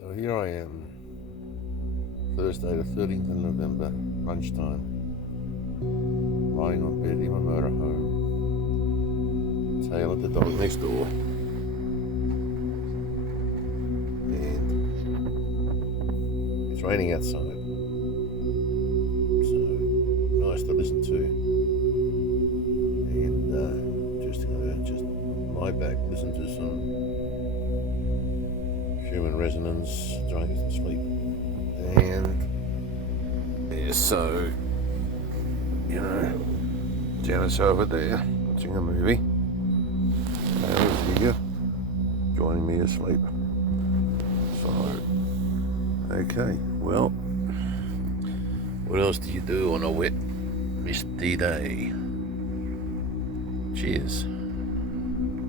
So here I am, Thursday the 13th of November, lunchtime, lying on bed in my motorhome, tail at the dog next door, and it's raining outside, so nice to listen to, and just gonna lie back, listen to some Schumann Resonance, try and get some sleep. And yeah, so, Janet's over there watching a movie. Taylor's here, joining me asleep. So, okay, well, what else do you do on a wet, misty day? Cheers.